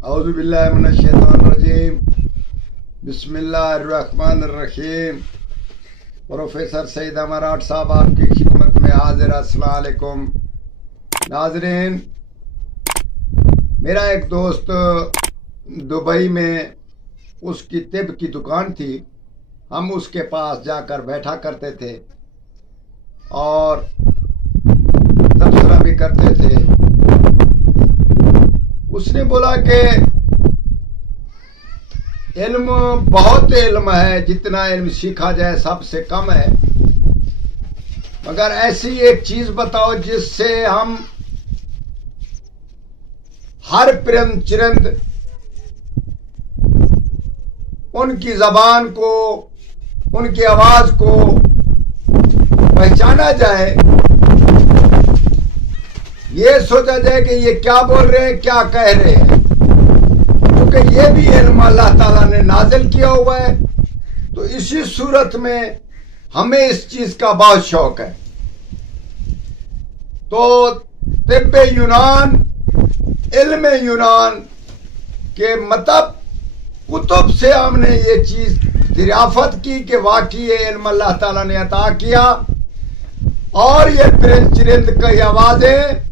औज़ु बिल्लाहि मिनश शैतानिर रजीम। बिस्मिल्लाहिर्रहमानिर्रहीम। प्रोफेसर सईद अमराट साहब आपकी खिदमत में हाजिर। अस्सलाम वालेकुम नाज़रीन। मेरा एक दोस्त दुबई में उसकी तिब की दुकान थी। हम उसके पास जाकर बैठा करते थे और तबसरा भी करते थे। उसने बोला कि इल्म बहुत इल्म है, जितना इल्म सीखा जाए सबसे कम है, मगर ऐसी एक चीज बताओ जिससे हम हर परिंद चिरंद उनकी जबान को, उनकी आवाज को पहचाना जाए, ये सोचा जाए कि ये क्या बोल रहे हैं, क्या कह रहे हैं, क्योंकि ये भी इल्म अल्लाह ताला ने नाजिल किया हुआ है। तो इसी सूरत में हमें इस चीज का बहुत शौक है। तो तिब्ब यूनान, इल्म यूनान के मतलब कुतुब से हमने ये चीज दरियाफत की कि वाकई ये इल्म अल्लाह ताला ने अता किया, और ये परिंद चिरिंद की आवाजें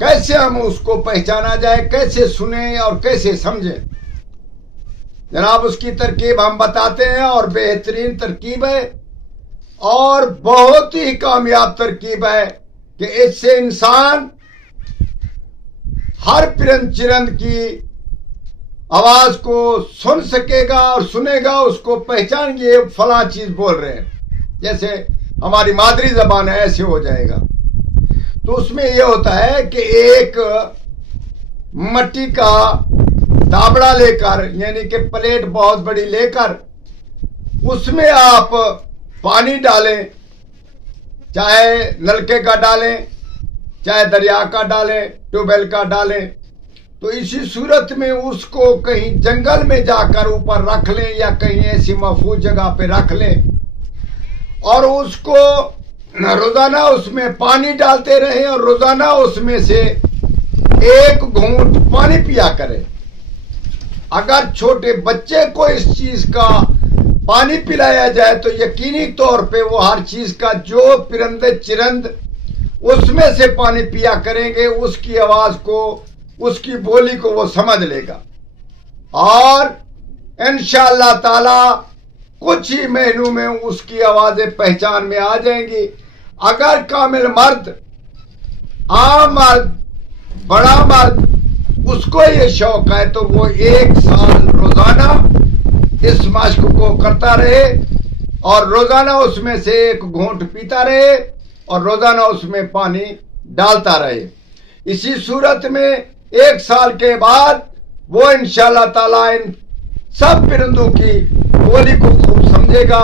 कैसे हम उसको पहचाना जाए, कैसे सुने और कैसे समझे। जनाब उसकी तरकीब हम बताते हैं, और बेहतरीन तरकीब है और बहुत ही कामयाब तरकीब है कि इससे इंसान हर परिंद चिरंद की आवाज को सुन सकेगा और सुनेगा, उसको पहचान ये फला चीज बोल रहे हैं। जैसे हमारी मादरी जबान है, ऐसे हो जाएगा। तो उसमें यह होता है कि एक मट्टी का दाबड़ा लेकर, यानी कि प्लेट बहुत बड़ी लेकर, उसमें आप पानी डालें, चाहे नलके का डालें, चाहे दरिया का डालें, ट्यूबवेल का डालें। तो इसी सूरत में उसको कहीं जंगल में जाकर ऊपर रख लें या कहीं ऐसी महफूज जगह पे रख लें, और उसको रोजाना उसमें पानी डालते रहें और रोजाना उसमें से एक घूंट पानी पिया करें। अगर छोटे बच्चे को इस चीज का पानी पिलाया जाए तो यकीनी तौर पे वो हर चीज का जो परिंदे चिरंद उसमें से पानी पिया करेंगे, उसकी आवाज को, उसकी बोली को वो समझ लेगा, और इंशाअल्लाह ताला कुछ ही महीनों में उसकी आवाजें पहचान में आ जाएंगी। अगर कामिल मर्द, आम मर्द, बड़ा मर्द, उसको ये शौक है तो वो 1 साल रोजाना इस मश्क को करता रहे और रोजाना उसमें से एक घूंट पीता रहे और रोजाना उसमें पानी डालता रहे। इसी सूरत में 1 साल के बाद वो इंशाअल्लाह ताला इन सब परिंदों की बोली को खूब समझेगा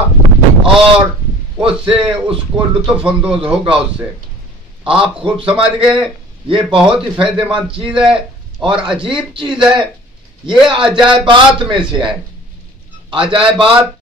और उससे उसको लुत्फ अंदोज होगा। उससे आप खूब समझ गए। ये बहुत ही फायदेमंद चीज है और अजीब चीज है। ये अजायबात में से है। अजायबात